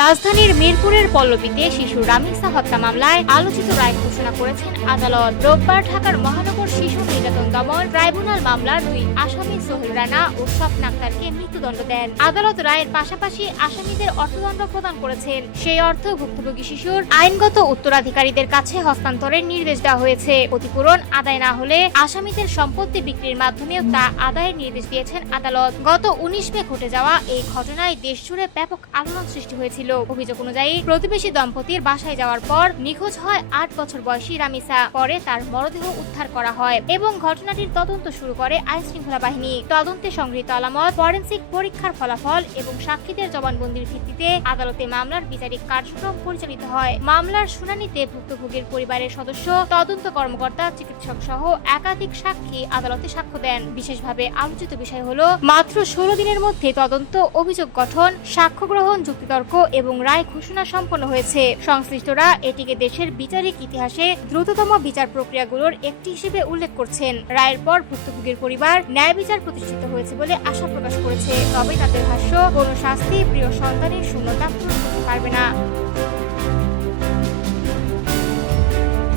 রাজধানীর মিরপুরের পল্লবীতে শিশু রামিসা হত্যা মামলায় আলোচিত রায় ঘোষণা করেছেন আদালত। রোববার ঢাকার মহানগর শিশু নির্যাতন দমন ট্রাইব্যুনাল মামলার দুই আসামি সোহেল রানা ও স্বপ্না আক্তারকে মৃত্যুদণ্ড দেন। আদালত রায়ের পাশাপাশি আসামিদের অর্থদণ্ড প্রদান করেছেন। সেই অর্থ ভুক্তভোগী শিশুর আইনগত উত্তরাধিকারীদের কাছে হস্তান্তরের নির্দেশ দেওয়া হয়েছে। ক্ষতিপূরণ আদায় না হলে আসামিদের সম্পত্তি বিক্রির মাধ্যমেও তা আদায়ের নির্দেশ দিয়েছেন আদালত। গত 19 মে ঘটে যাওয়া এই ঘটনায় দেশজুড়ে ব্যাপক আলোড়ন সৃষ্টি হয়েছিল। অভিযোগ অনুযায়ী প্রতিবেশী দম্পতির বাসায় যাওয়ার পর নিখোঁজ হয় 8 বছর বয়সী রামিসা। পরে তার মরদেহ উদ্ধার করা হয় এবং ঘটনাটির তদন্ত শুরু করে আইন শৃঙ্খলা বাহিনী। তদন্তে সংগৃহীত আলামত, ফরেনসিক পরীক্ষার ফলাফল এবং সাক্ষীদের জবানবন্দির ভিত্তিতে আদালতে মামলার বিচারিক কার্যক্রম পরিচালিত হয়। মামলার শুনানিতে ভুক্তভোগীর পরিবারের সদস্য, তদন্ত কর্মকর্তা, চিকিৎসক সহ একাধিক সাক্ষী আদালতে সাক্ষ্য দেন। বিশেষভাবে আলোচিত বিষয় হলো মাত্র 16 দিনের মধ্যে তদন্ত, অভিযোগ গঠন, সাক্ষ্য গ্রহণ, যুক্তিতর্ক এবং রায় ঘোষণা সম্পন্ন হয়েছে। সংশ্লিষ্টরা এটিকে দেশের বিচারিক ইতিহাসে দ্রুততম বিচার প্রক্রিয়াগুলোর একটি হিসেবে উল্লেখ করছেন। রায়ের পর ভুক্তভোগীর পরিবার ন্যায় বিচার প্রতিষ্ঠিত হয়েছে বলে আশা প্রকাশ করেছে। তবে তাদের ভাষ্য, কোনো শাস্তি প্রিয় সন্তানের শূন্যতা পূরণ করতে পারবে না।